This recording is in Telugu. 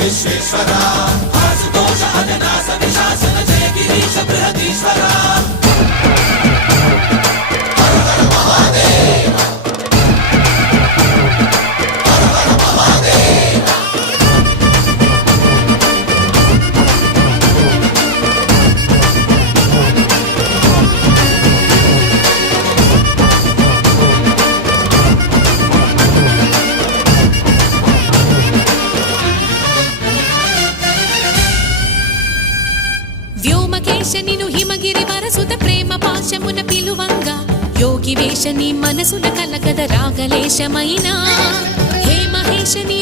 విశ్వేశ్వరా ఆశుతోష అజనాశ విశాసన జయ గిరీశ బృహదీశ్వరా వ్యోమకేశనిను హిమగిరి వరసుత ప్రేమ పాశమున పిలువంగా యోగి వేషని మనసున కలకద రాగలేశమైనా హే మహేశని